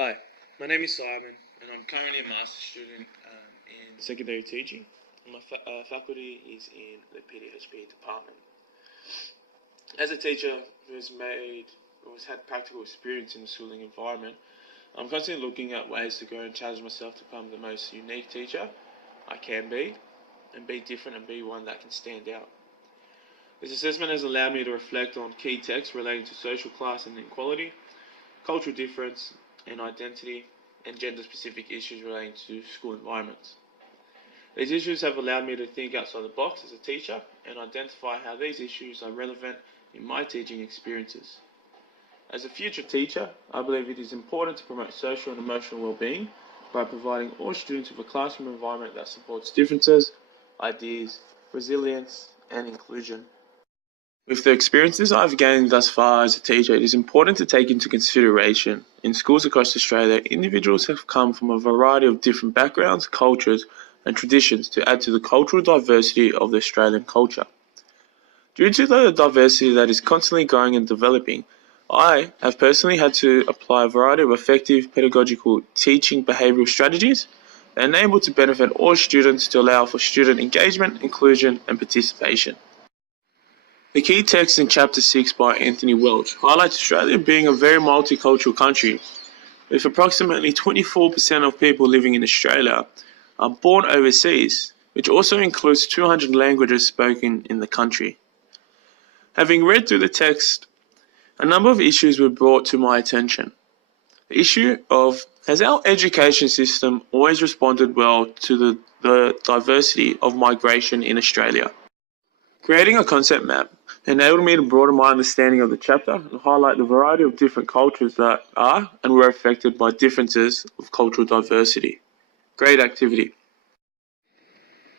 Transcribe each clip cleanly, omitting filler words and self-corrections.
Hi, my name is Simon and I'm currently a master's student in secondary teaching. My faculty is in the Edfd department. As a teacher who has had practical experience in the schooling environment, I'm constantly looking at ways to grow and challenge myself to become the most unique teacher I can be and be different and be one that can stand out. This assessment has allowed me to reflect on key texts relating to social class and inequality, cultural difference and identity, and gender-specific issues relating to school environments. These issues have allowed me to think outside the box as a teacher and identify how these issues are relevant in my teaching experiences. As a future teacher, I believe it is important to promote social and emotional well-being by providing all students with a classroom environment that supports differences, ideas, resilience, and inclusion. With the experiences I've gained thus far as a teacher, it is important to take into consideration in schools across Australia, individuals have come from a variety of different backgrounds, cultures, and traditions to add to the cultural diversity of the Australian culture. Due to the diversity that is constantly growing and developing, I have personally had to apply a variety of effective pedagogical teaching behavioural strategies that enable to benefit all students to allow for student engagement, inclusion, and participation. The key text in Chapter 6 by Anthony Welch highlights Australia being a very multicultural country, with approximately 24% of people living in Australia are born overseas, which also includes 200 languages spoken in the country. Having read through the text, a number of issues were brought to my attention. The issue of, has our education system always responded well to the diversity of migration in Australia? Creating a concept map enabled me to broaden my understanding of the chapter and highlight the variety of different cultures that are and were affected by differences of cultural diversity. Great activity.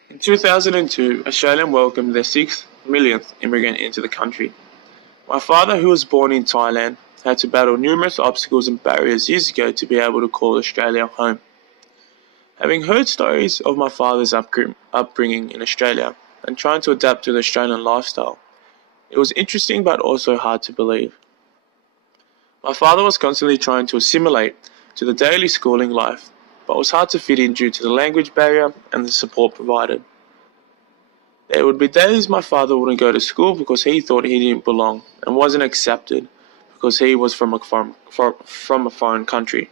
In 2002, Australia welcomed their 6 millionth immigrant into the country. My father, who was born in Thailand, had to battle numerous obstacles and barriers years ago to be able to call Australia home. Having heard stories of my father's upbringing in Australia and trying to adapt to the Australian lifestyle, it was interesting but also hard to believe. My father was constantly trying to assimilate to the daily schooling life, but was hard to fit in due to the language barrier and the support provided. There would be days my father wouldn't go to school because he thought he didn't belong and wasn't accepted because he was from a foreign country.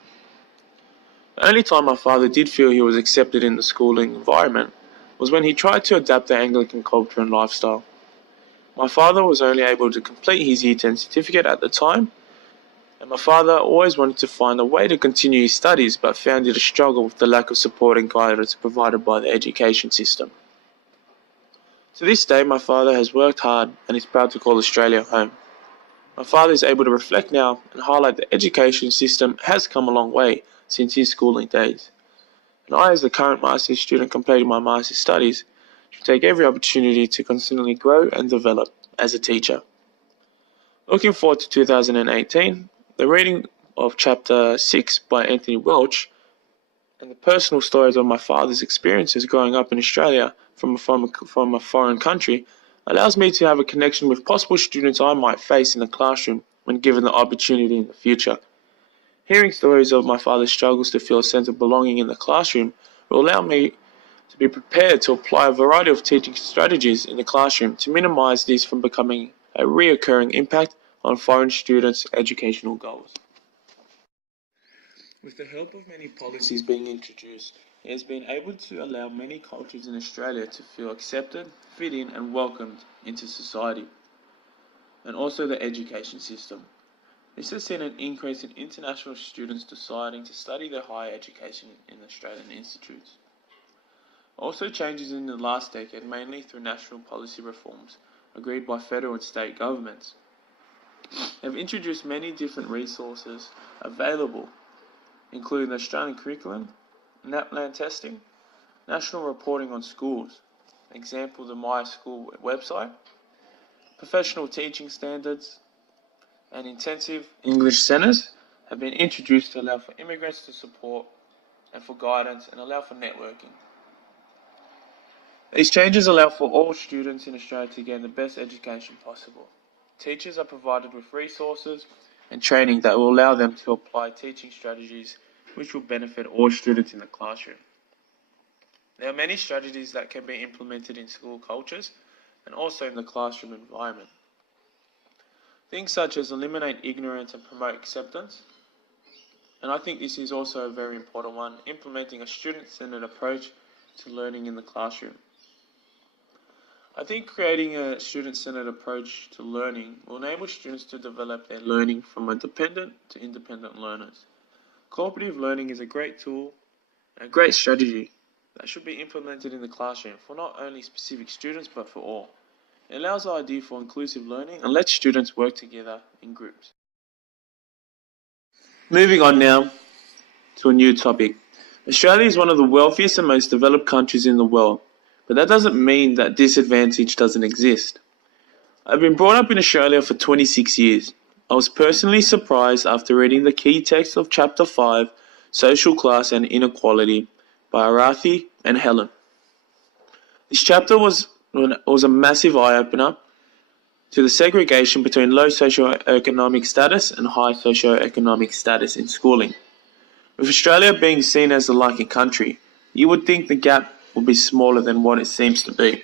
The only time my father did feel he was accepted in the schooling environment was when he tried to adapt the Anglican culture and lifestyle. My father was only able to complete his Year 10 certificate at the time, and my father always wanted to find a way to continue his studies but found it a struggle with the lack of support and guidance provided by the education system. To this day, my father has worked hard and is proud to call Australia home. My father is able to reflect now and highlight the education system has come a long way since his schooling days. And I, as the current master's student completing my master's studies, should take every opportunity to constantly grow and develop as a teacher. Looking forward to 2018, the reading of Chapter 6 by Anthony Welch and the personal stories of my father's experiences growing up in Australia from a foreign country allows me to have a connection with possible students I might face in the classroom when given the opportunity in the future. Hearing stories of my father's struggles to feel a sense of belonging in the classroom will allow me to be prepared to apply a variety of teaching strategies in the classroom to minimize these from becoming a reoccurring impact on foreign students' educational goals. With the help of many policies being introduced, it has been able to allow many cultures in Australia to feel accepted, fit in and welcomed into society, and also the education system. This has seen an increase in international students deciding to study their higher education in Australian institutes. Also, changes in the last decade, mainly through national policy reforms agreed by federal and state governments, have introduced many different resources available, including the Australian curriculum, NAPLAN testing, national reporting on schools, example the My School website, professional teaching standards, and intensive English centres have been introduced to allow for immigrants to support and for guidance and allow for networking. These changes allow for all students in Australia to gain the best education possible. Teachers are provided with resources and training that will allow them to apply teaching strategies which will benefit all students in the classroom. There are many strategies that can be implemented in school cultures and also in the classroom environment. Things such as eliminate ignorance and promote acceptance. And I think this is also a very important one, implementing a student-centered approach to learning in the classroom. I think creating a student-centered approach to learning will enable students to develop their learning from dependent to independent learners. Cooperative learning is a great tool and a great strategy that should be implemented in the classroom for not only specific students but for all. It allows the idea for inclusive learning and lets students work together in groups. Moving on now to a new topic. Australia is one of the wealthiest and most developed countries in the world, but that doesn't mean that disadvantage doesn't exist. I've been brought up in Australia for 26 years. I was personally surprised after reading the key text of Chapter 5, Social Class and Inequality, by Arathi and Helen. This chapter was a massive eye-opener to the segregation between low socioeconomic status and high socioeconomic status in schooling. With Australia being seen as a lucky country, you would think the gap would be smaller than what it seems to be.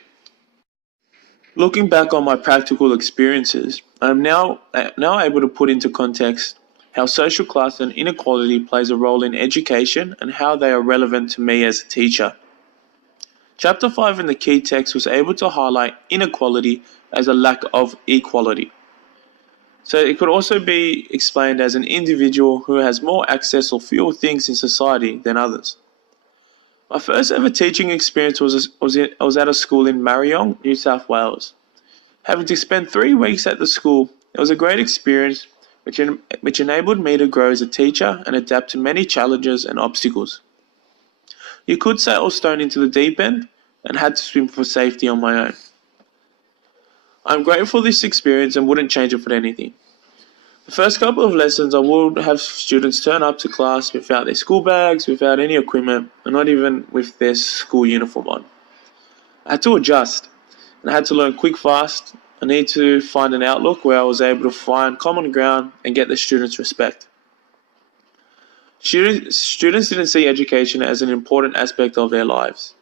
Looking back on my practical experiences, I am now able to put into context how social class and inequality plays a role in education and how they are relevant to me as a teacher. Chapter 5 in the key text was able to highlight inequality as a lack of equality. So it could also be explained as an individual who has more access or fewer things in society than others. My first ever teaching experience was at a school in Marayong, New South Wales. Having to spend 3 weeks at the school, it was a great experience which enabled me to grow as a teacher and adapt to many challenges and obstacles. You could say I was thrown into the deep end and had to swim for safety on my own. I'm grateful for this experience and wouldn't change it for anything. The first couple of lessons I would have students turn up to class without their school bags, without any equipment, and not even with their school uniform on. I had to adjust, and I had to learn quick fast. I need to find an outlook where I was able to find common ground and get the students' respect. Students didn't see education as an important aspect of their lives.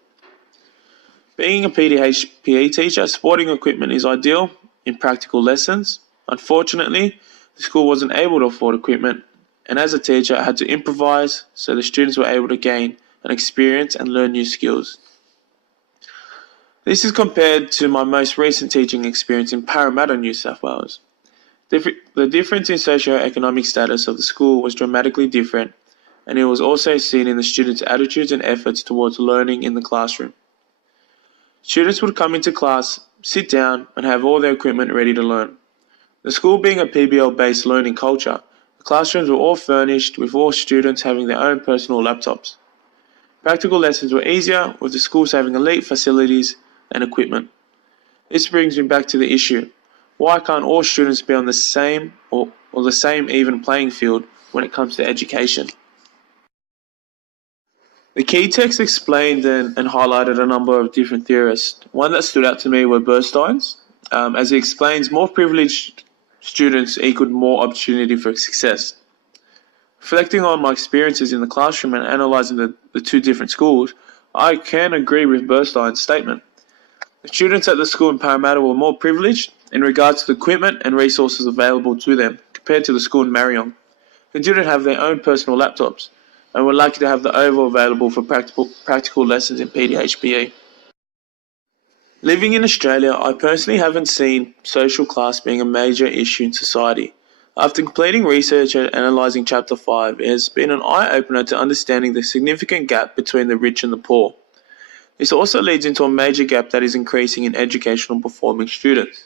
Being a PE teacher, sporting equipment is ideal in practical lessons. Unfortunately, the school wasn't able to afford equipment, and as a teacher, I had to improvise so the students were able to gain an experience and learn new skills. This is compared to my most recent teaching experience in Parramatta, New South Wales. The difference in socio-economic status of the school was dramatically different, and it was also seen in the students' attitudes and efforts towards learning in the classroom. Students would come into class, sit down, and have all their equipment ready to learn. The school being a PBL-based learning culture, the classrooms were all furnished with all students having their own personal laptops. Practical lessons were easier, with the schools having elite facilities and equipment. This brings me back to the issue. Why can't all students be on the same or the same even playing field when it comes to education? The key text explained and highlighted a number of different theorists. One that stood out to me were Bernstein's, as he explains more privileged students equaled more opportunity for success. Reflecting on my experiences in the classroom and analysing the two different schools, I can agree with Bernstein's statement. The students at the school in Parramatta were more privileged in regards to the equipment and resources available to them compared to the school in Marayong, who didn't have their own personal laptops and were lucky to have the OVO available for practical lessons in PDHPE. Living in Australia, I personally haven't seen social class being a major issue in society. After completing research and analysing Chapter 5, it has been an eye-opener to understanding the significant gap between the rich and the poor. This also leads into a major gap that is increasing in educational performing students.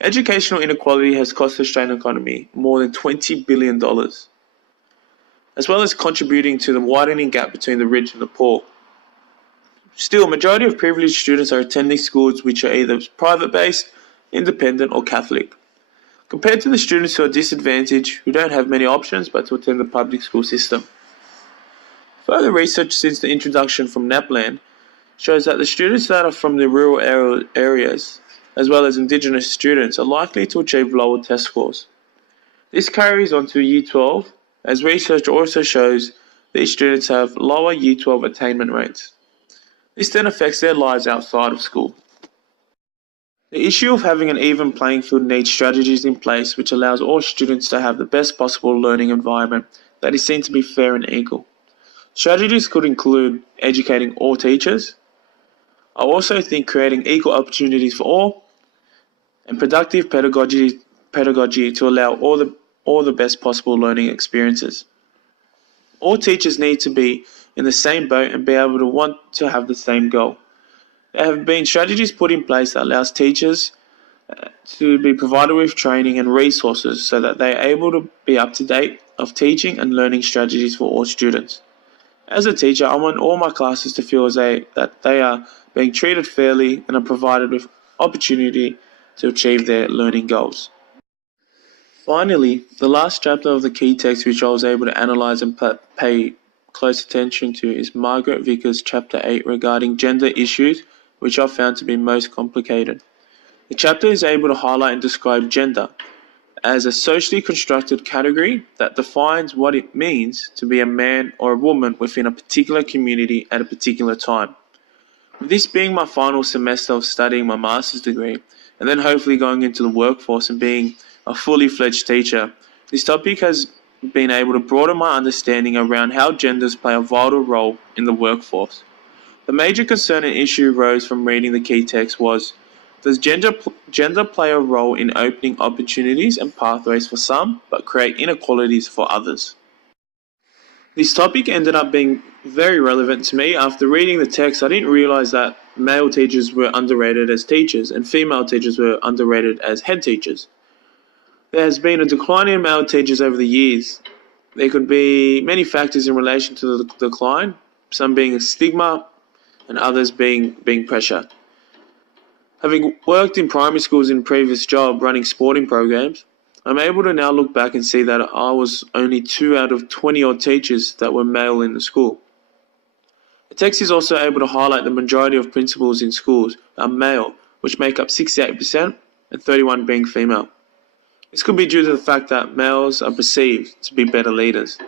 Educational inequality has cost the Australian economy more than $20 billion, as well as contributing to the widening gap between the rich and the poor. Still, a majority of privileged students are attending schools which are either private-based, independent or Catholic, compared to the students who are disadvantaged, who don't have many options but to attend the public school system. Further research since the introduction from NAPLAN shows that the students that are from the rural areas, as well as Indigenous students, are likely to achieve lower test scores. This carries on to Year 12, as research also shows these students have lower Year 12 attainment rates. This then affects their lives outside of school. The issue of having an even playing field needs strategies in place which allows all students to have the best possible learning environment that is seen to be fair and equal. Strategies could include educating all teachers. I also think creating equal opportunities for all and productive pedagogy to allow all the best possible learning experiences. All teachers need to be in the same boat and be able to want to have the same goal. There have been strategies put in place that allows teachers to be provided with training and resources so that they are able to be up to date of teaching and learning strategies for all students. As a teacher, I want all my classes to feel that they are being treated fairly and are provided with opportunity to achieve their learning goals. Finally, the last chapter of the key text which I was able to analyse and pay close attention to is Margaret Vickers' Chapter 8 regarding gender issues, which I found to be most complicated. The chapter is able to highlight and describe gender as a socially constructed category that defines what it means to be a man or a woman within a particular community at a particular time. With this being my final semester of studying my master's degree, and then hopefully going into the workforce and being a fully fledged teacher, this topic has been able to broaden my understanding around how genders play a vital role in the workforce. The major concern and issue rose from reading the key text was, does gender play a role in opening opportunities and pathways for some, but create inequalities for others? This topic ended up being very relevant to me. After reading the text, I didn't realise that male teachers were underrated as teachers and female teachers were underrated as head teachers. There has been a decline in male teachers over the years. There could be many factors in relation to the decline, some being a stigma and others being pressure. Having worked in primary schools in a previous job running sporting programs, I'm able to now look back and see that I was only 2 out of 20 odd teachers that were male in the school. The text is also able to highlight the majority of principals in schools are male, which make up 68% and 31% being female. This could be due to the fact that males are perceived to be better leaders.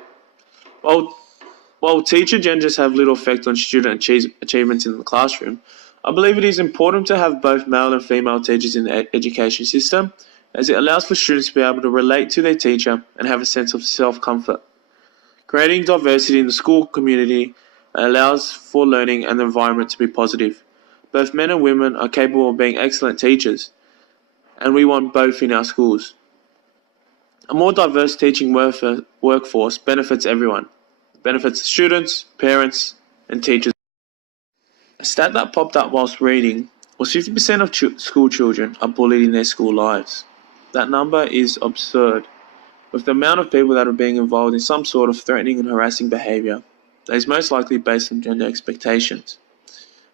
While teacher genders have little effect on student achievements in the classroom, I believe it is important to have both male and female teachers in the education system, as it allows for students to be able to relate to their teacher and have a sense of self-comfort. Creating diversity in the school community allows for learning and the environment to be positive. Both men and women are capable of being excellent teachers, and we want both in our schools. A more diverse teaching workforce benefits everyone. It benefits students, parents, and teachers. A stat that popped up whilst reading was 50% of school children are bullied in their school lives. That number is absurd. With the amount of people that are being involved in some sort of threatening and harassing behaviour, that is most likely based on gender expectations.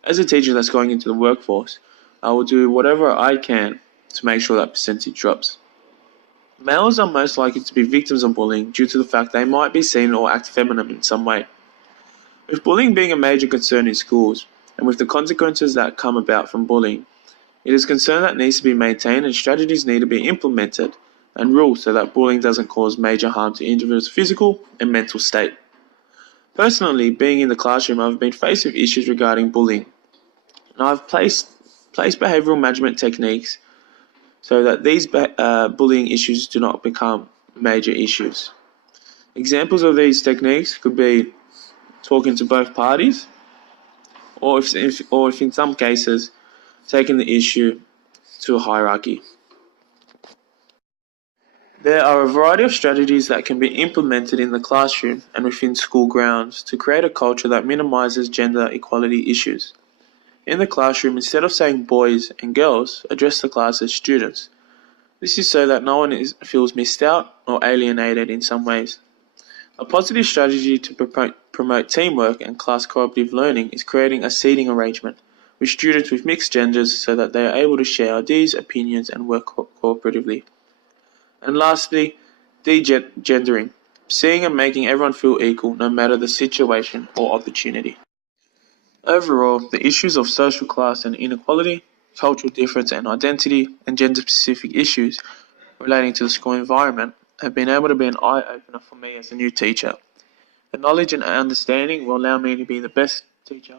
As a teacher that's going into the workforce, I will do whatever I can to make sure that percentage drops. Males are most likely to be victims of bullying due to the fact they might be seen or act feminine in some way. With bullying being a major concern in schools, and with the consequences that come about from bullying, it is a concern that needs to be maintained and strategies need to be implemented and rules so that bullying doesn't cause major harm to individuals' physical and mental state. Personally, being in the classroom, I've been faced with issues regarding bullying, and I've placed behavioural management techniques so that these bullying issues do not become major issues. Examples of these techniques could be talking to both parties, or if in some cases, taking the issue to a hierarchy. There are a variety of strategies that can be implemented in the classroom and within school grounds to create a culture that minimises gender equality issues. In the classroom, instead of saying boys and girls, address the class as students. This is so that no one feels missed out or alienated in some ways. A positive strategy to promote teamwork and class cooperative learning is creating a seating arrangement with students with mixed genders so that they are able to share ideas, opinions and work cooperatively. And lastly, de-gendering, seeing and making everyone feel equal no matter the situation or opportunity. Overall, the issues of social class and inequality, cultural difference and identity, and gender-specific issues relating to the school environment have been able to be an eye-opener for me as a new teacher. The knowledge and understanding will allow me to be the best teacher